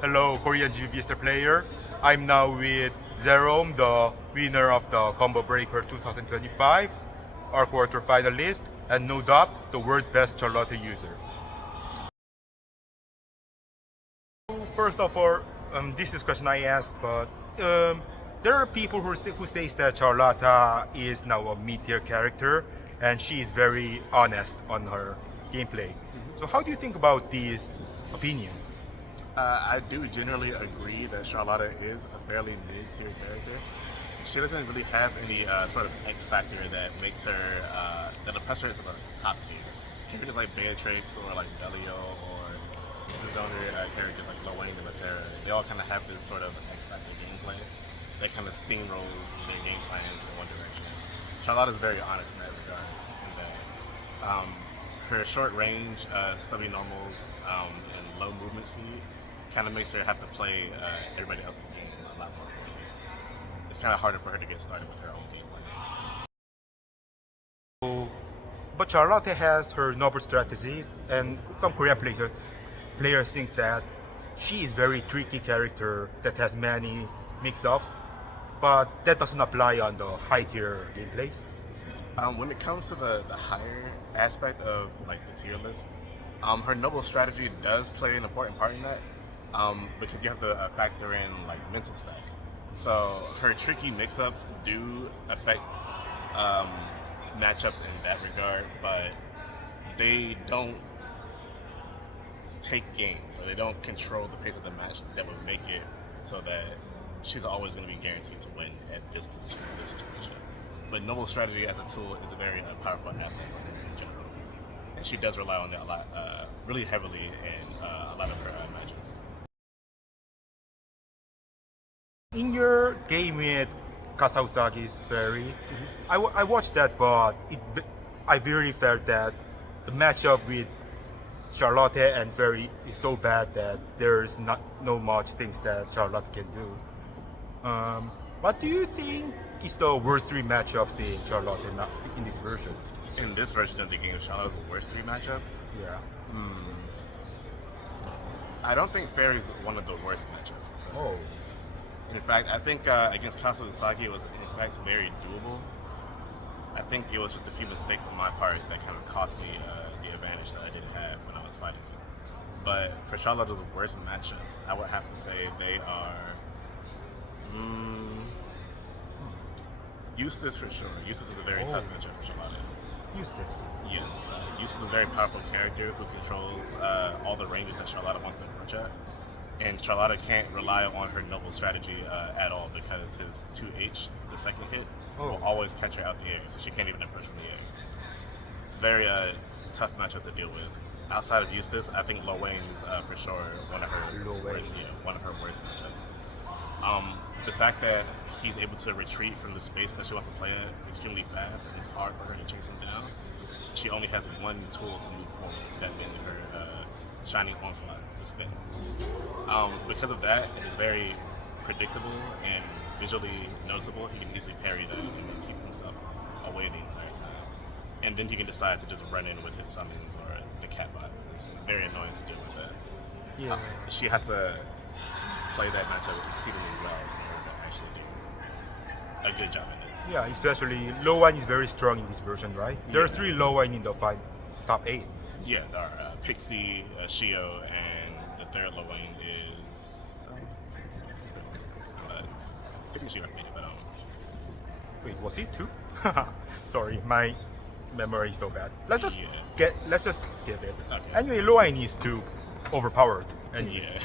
Hello, Korean GVB Star player. I'm now with Jerome, the winner of the Combo Breaker 2025, our quarter finalist, and no doubt the world best Charlotte user. First of all, this is question I asked, but there are people who says that Charlotte is now a mid-tier character, and she is very honest on her gameplay. So how do you think about these opinions? I do generally agree that Charlotta is a fairly mid-tier character. She doesn't really have any sort of X factor that makes her, that impresses her into the top tier. Characters like Beatrix or like Delio or the Zoner characters like Lowane and Matera, they all kind of have this sort of X factor gameplay that kind of steamrolls their game plans in one direction. Charlotta's very honest in that regard, in that her short range, stubby normals, and low movement speed kind of makes her have to play everybody else's game a lot more freely. It's kind of harder for her to get started with her own gameplay. But Charlotte has her novel strategies, and some Korean players think that she is very tricky character that has many mix-ups, but that doesn't apply on the high tier gameplays. When it comes to the higher aspect of like the tier list, her noble strategy does play an important part in that, because you have to factor in like mental stack. So her tricky mix-ups do affect matchups in that regard, but they don't take games, or they don't control the pace of the match that would make it so that she's always going to be guaranteed to win at this position in this situation. But noble strategy as a tool is a very powerful asset for her in general, and she does rely on it a lot, really heavily in a lot of her matches. In your game with Kasa Usagi's Fairy, I watched that, but I really felt that the matchup with Charlotte and Fairy is so bad that there's no much things that Charlotte can do. What do you think is the worst three matchups in Charlotte in this version? In this version of the game, Charlotte's the worst three matchups. Yeah. I don't think Fairy's one of the worst matchups. Oh. In fact, I think against Kasa Usagi it was in fact very doable. I think it was just a few mistakes on my part that kind of cost me the advantage that I did have when I was fighting him. But for Charlotte's worst matchups, I would have to say they are Eustace for sure. Eustace is a very tough matchup for Charlotte. Eustace. Yes, Eustace is a very powerful character who controls all the ranges that Charlotte wants to approach at. And Charlotte can't rely on her noble strategy at all, because his 2H, the second hit, will always catch her out the air, so she can't even approach from the air. It's a very tough matchup to deal with. Outside of Eustace, I think Lowane is for sure one of her worst matchups. The fact that he's able to retreat from the space that she wants to play at extremely fast, and it's hard for her to chase him down. She only has one tool to move forward, that being her shining onslaught, the spin. Because of that, it is very predictable and visually noticeable. He can easily parry that and keep himself away the entire time. And then he can decide to just run in with his summons or the catbot. It's very annoying to deal with that. Yeah. She has to play that matchup exceedingly well in order to actually do a good job in it. Yeah, especially Lowane is very strong in this version, right? There are three Lowane in the top 8. Yeah, there are Pixie, Shio, and the third Lowane is Pixie and Shio maybe, but Wait, was it 2? Sorry, my memory is so bad. Let's just skip it. Okay. Anyway, Lowane is too overpowered. And yeah.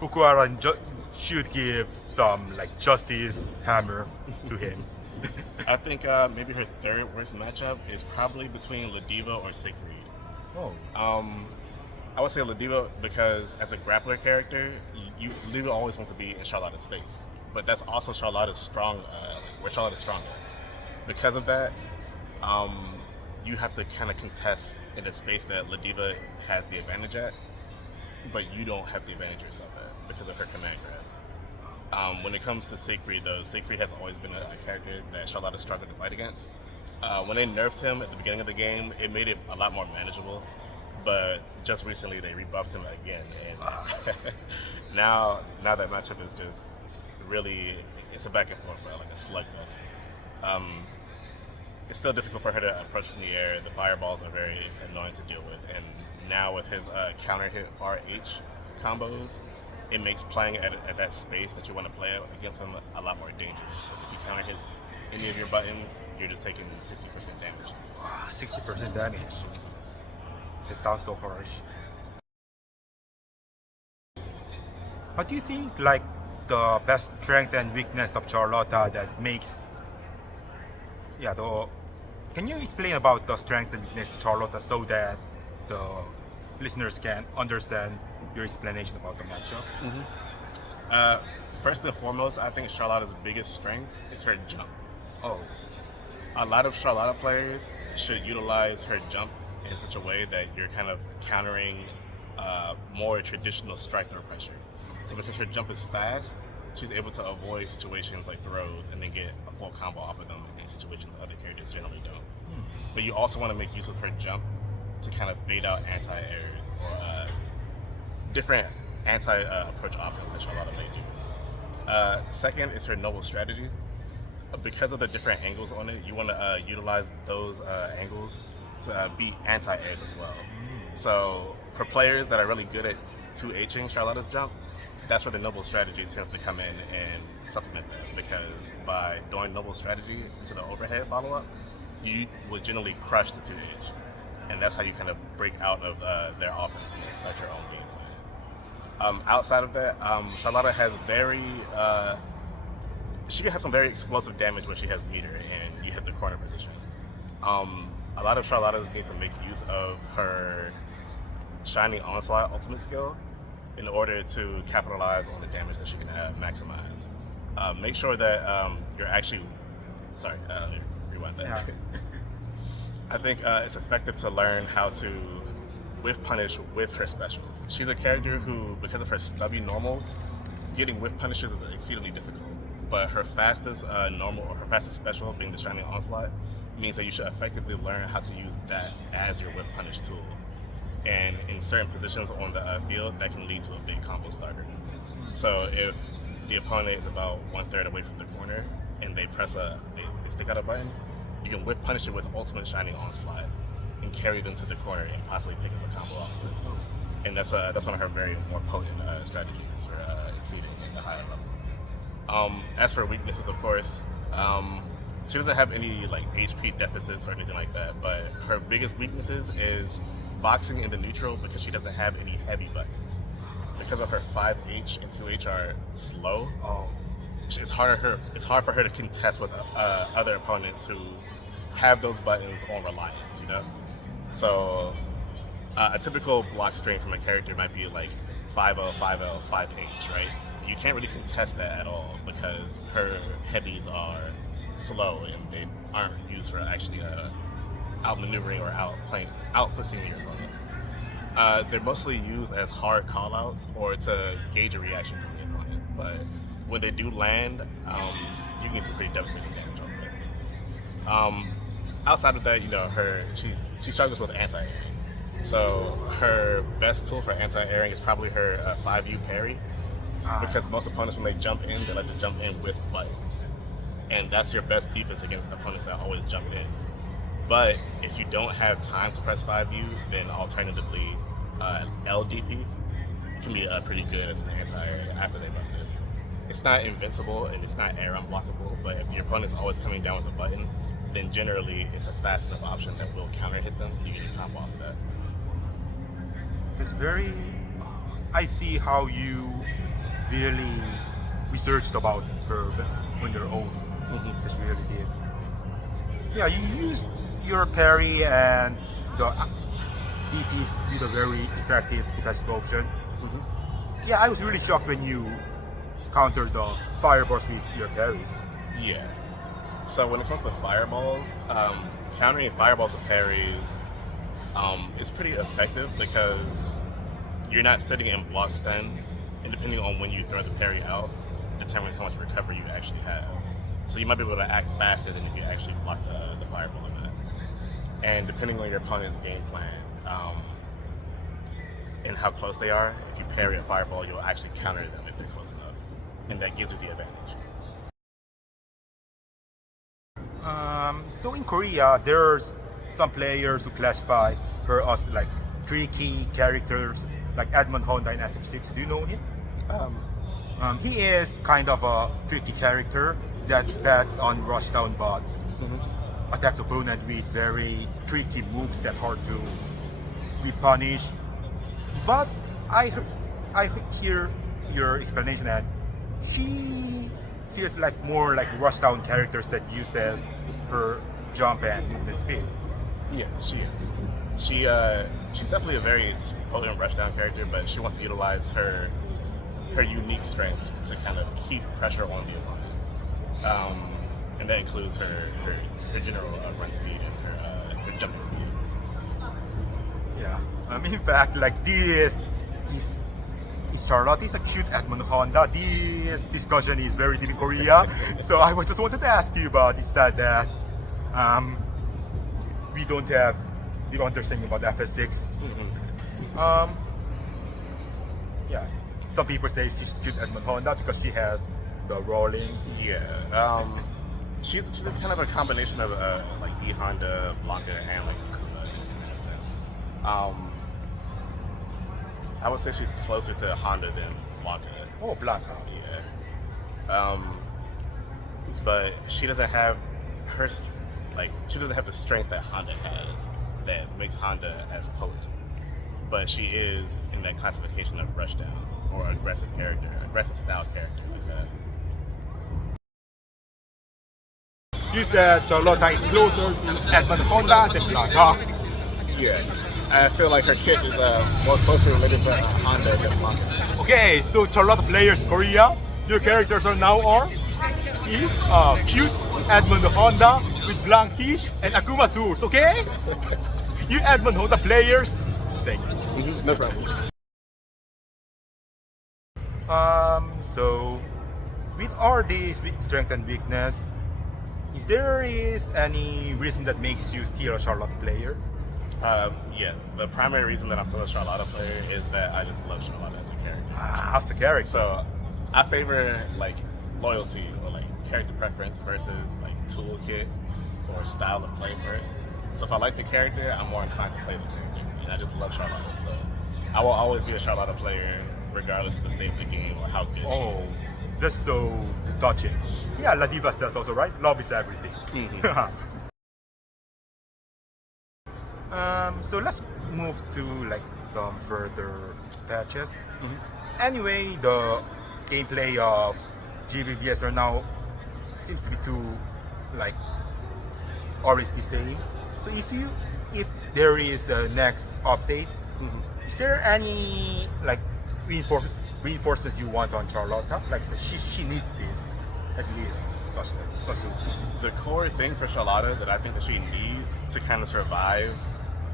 Fukuaran should give some like justice hammer to him. I think maybe her third worst matchup is probably between Ladiva or Siegfried. Oh. I would say Ladiva because as a grappler character, Ladiva always wants to be in Charlotte's face, but that's also Charlotte's strong, where Charlotte is stronger. Because of that, you have to kind of contest in a space that Ladiva has the advantage at, but you don't have the advantage yourself at because of her command grabs. When it comes to Siegfried, though, Siegfried has always been a character that Charlotte has struggled to fight against. When they nerfed him at the beginning of the game, it made it a lot more manageable. but just recently they rebuffed him again, and now that matchup is just really, it's a back and forth, like a slugfest. It's still difficult for her to approach from the air. The fireballs are very annoying to deal with, and now with his counter hit far H combos, it makes playing at that space that you want to play against him a lot more dangerous, because if he counter hits any of your buttons, you're just taking 60% damage. 60% damage. It sounds so harsh. What do you think, like, the best strength and weakness of Charlotta that makes... Can you explain about the strength and weakness of Charlotta so that the listeners can understand your explanation about the matchup? First and foremost, I think Charlotta's biggest strength is her jump. Oh. A lot of Charlotta players should utilize her jump in such a way that you're kind of countering more traditional strike throw pressure. So because her jump is fast, she's able to avoid situations like throws and then get a full combo off of them in situations other characters generally don't. But you also want to make use of her jump to kind of bait out anti-airs or different anti-approach options that Charlotta may do. Second is her noble strategy. Because of the different angles on it, you want to utilize those angles to beat anti-airs as well. So for players that are really good at 2Hing Charlotta's jump, that's where the noble strategy tends to come in and supplement that, because by doing noble strategy to the overhead follow-up, you will generally crush the 2H. And that's how you kind of break out of their offense and then start your own game plan. Outside of that, Charlotta has she can have some very explosive damage when she has meter and you hit the corner position. A lot of Charlottas need to make use of her Shiny Onslaught ultimate skill in order to capitalize on the damage that she can maximize. Make sure that you're actually... Sorry, rewind that. Yeah. I think it's effective to learn how to whiff punish with her specials. She's a character who, because of her stubby normals, getting whiff punishes is exceedingly difficult. But her fastest normal or her fastest special, being the Shiny Onslaught, means that you should effectively learn how to use that as your whiff punish tool. And in certain positions on the field, that can lead to a big combo starter. So if the opponent is about 1/3 away from the corner and they press they stick out a button, you can whiff punish it with ultimate Shiny Onslaught and carry them to the corner and possibly pick up a combo off of it. And that's one of her very more potent strategies for exceeding at the higher level. As for weaknesses, of course, she doesn't have any like HP deficits or anything like that, but her biggest weaknesses is boxing in the neutral, because she doesn't have any heavy buttons. Because of her 5H and 2H are slow, it's hard for her to contest with other opponents who have those buttons on reliance, you know? So a typical block string from a character might be like 5L, 5L, 5H, right? You can't really contest that at all because her heavies are slow and they aren't used for actually outmaneuvering or outfooting your opponent. They're mostly used as hard callouts or to gauge a reaction from the opponent. But when they do land, you can get some pretty devastating damage on them. Outside of that, you know, she struggles with anti-airing. So her best tool for anti-airing is probably her 5U parry. Because most opponents, when they jump in, they like to jump in with buttons. And that's your best defense against opponents that always jump in. But if you don't have time to press 5U, then alternatively, LDP can be pretty good as an anti-air after they buffed it. It's not invincible and it's not air unblockable, but if your opponent's always coming down with a button, then generally it's a fast enough option that will counter hit them. You get a combo off of that. It's very... I see how you really researched about her on your own. That's really deep. Yeah, you used your parry and the DPs with a very effective defensive option. Yeah, I was really shocked when you countered the fireballs with your parries. Yeah. So when it comes to fireballs, countering fireballs with parries is pretty effective because you're not sitting in block stun, and depending on when you throw the parry out, determines how much recovery you actually have. So you might be able to act faster than if you actually block the fireball in that. And depending on your opponent's game plan, and how close they are. If you parry a fireball, you'll actually counter them if they're close enough, and that gives you the advantage. So in Korea, there's some players who classify her as like tricky characters, like Edmund Honda in SF6. Do you know him? He is kind of a tricky character that bets on rushdown but attacks opponent with very tricky moves that hard to repunish. But I hear your explanation and she feels like more like rushdown characters that uses her jump and movement speed. Yeah, she is. She's definitely a very potent rushdown character, but she wants to utilize her unique strengths to kind of keep pressure on the opponent, and that includes her general run speed and her jumping speed. Yeah. In fact, like this Charlotte is a cute Edmund Honda. This discussion is very deep in Korea, so I just wanted to ask you about this that we don't have deep understanding about FS6. Yeah. Some people say she's cute Edmund Honda because she has the rollings. Yeah. She's a kind of a combination of like E Honda, Blanca, and like Akuma in a sense. I would say she's closer to Honda than Blanca. Oh, Blanca. Yeah. But she doesn't have she doesn't have the strengths that Honda has that makes Honda as potent. But she is in that classification of rushdown or aggressive style character like that. You said Charlotta is closer to Edmund Honda than Blanca. Yeah. I feel like her kit is more closely related to Honda than Blanca. Okay, so Charlotta players Korea, your characters are now is cute Edmund Honda with Blankish and Akuma Tours, okay? You Edmund Honda players, thank you. No problem. So with all these strengths and weakness, is there any reason that makes you still a Charlotte player? Yeah, the primary reason that I'm still a Charlotta player is that I just love Charlotta as a character. As a character. So I favor like loyalty or like character preference versus like toolkit or style of play first. So if I like the character, I'm more inclined to play the character. And I just love Charlotta. So I will always be a Charlotta player regardless of the state of the game or how good she is. That's so touching. Yeah, La Diva says also, right? Love is everything. So let's move to like some further patches. Anyway, the gameplay of GVVS are now seems to be too like always the same. So if there is a next update, is there any like reinforcements you want on Charlotta? Like she needs this at least. The core thing for Charlotta that I think that she needs to kind of survive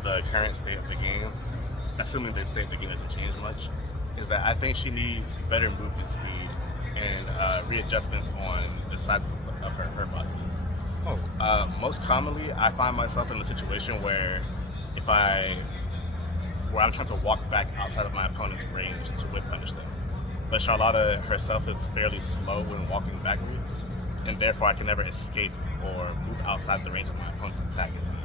the current state of the game, assuming the state of the game doesn't change much, is that I think she needs better movement speed and readjustments on the sizes of her boxes. Most commonly, I find myself in a situation where I'm trying to walk back outside of my opponent's range to whip punish them. But Charlotta herself is fairly slow when walking backwards, and therefore I can never escape or move outside the range of my opponent's attack in time.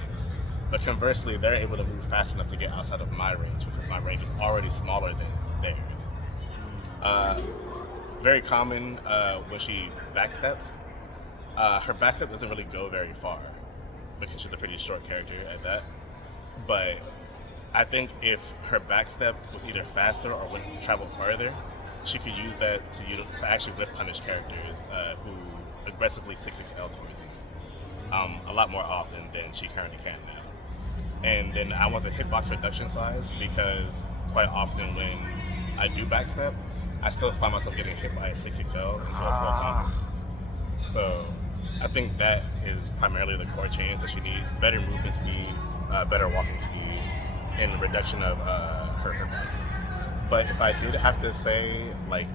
But conversely, they're able to move fast enough to get outside of my range because my range is already smaller than theirs. Very common when she backsteps. Her backstep doesn't really go very far because she's a pretty short character at that. But I think if her backstep was either faster or would travel further, she could use that to actually whip punish characters who aggressively 6XL towards you a lot more often than she currently can now. And then I want the hitbox reduction size because quite often when I do backstep, I still find myself getting hit by a 6XL into a full combo. So I think that is primarily the core change that she needs: better movement speed, better walking speed, and reduction of her boxes. But if I did have to say like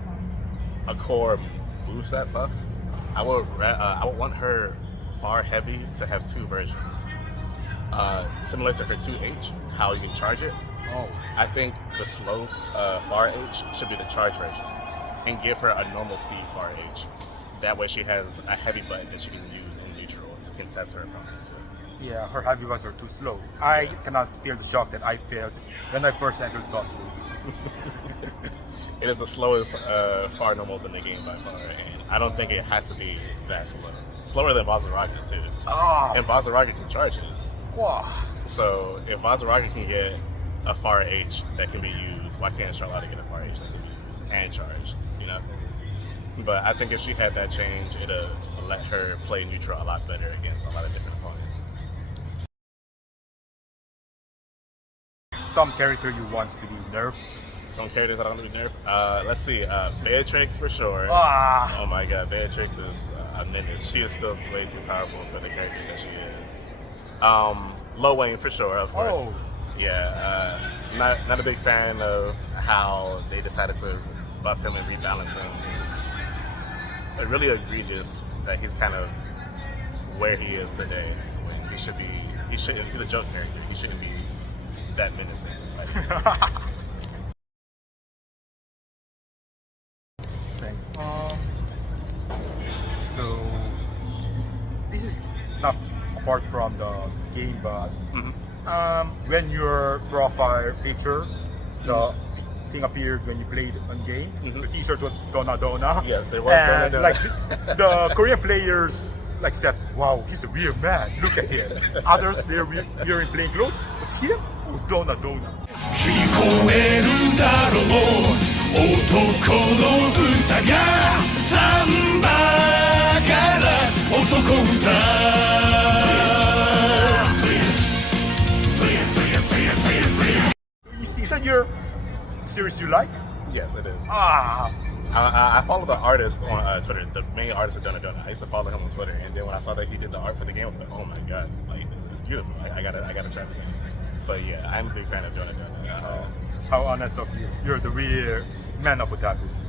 a core moveset buff, I would want her far heavy to have two versions. Similar to her 2H, how you can charge it. Oh. I think the slow far H should be the charge version, and give her a normal speed far H. That way, she has a heavy button that she can use in neutral to contest her opponents with. Yeah, her heavy buttons are too slow. I cannot feel the shock that I felt when I first entered the Dust Loop. It is the slowest far normals in the game by far, and I don't think it has to be that slow. Slower than Vazaraga too. Ah. And Vazaraga can charge it. Wow. So if Vazaraga can get a far H that can be used, why can't Charlotte get a far H that can be used and charged? You know. But I think if she had that change, it'll let her play neutral a lot better against a lot of different opponents. Some character you want to be nerfed. Some characters that I don't even nerf. Let's see. Beatrix for sure. Ah. Oh my god, Beatrix is a menace. She is still way too powerful for the character that she is. Lo Wayne for sure, of course. Oh. Yeah. Not a big fan of how they decided to buff him and rebalance him. It's really egregious that he's kind of where he is today. When he's a joke character. He shouldn't be that menacing to fight. So this is not apart from the game, but when your profile picture, the thing appeared when you played on game, the t-shirt was Donadona. Yes, it was and Donadona. like the Korean players like said, "Wow, he's a real man. Look at him." Others they're wearing plain clothes, but here, oh, Donadona. 聞こえるだろう男の歌がサンバガラス男歌 Is that your series you like? Yes, it is. Ah, I follow the artist on Twitter, the main artist of Donadona. I used to follow him on Twitter, and then when I saw that he did the art for the game, I was like, oh my god, like it's beautiful. I gotta try the game. But yeah, I'm a big fan of Donadona. how honest of you. You're the real man of otakus.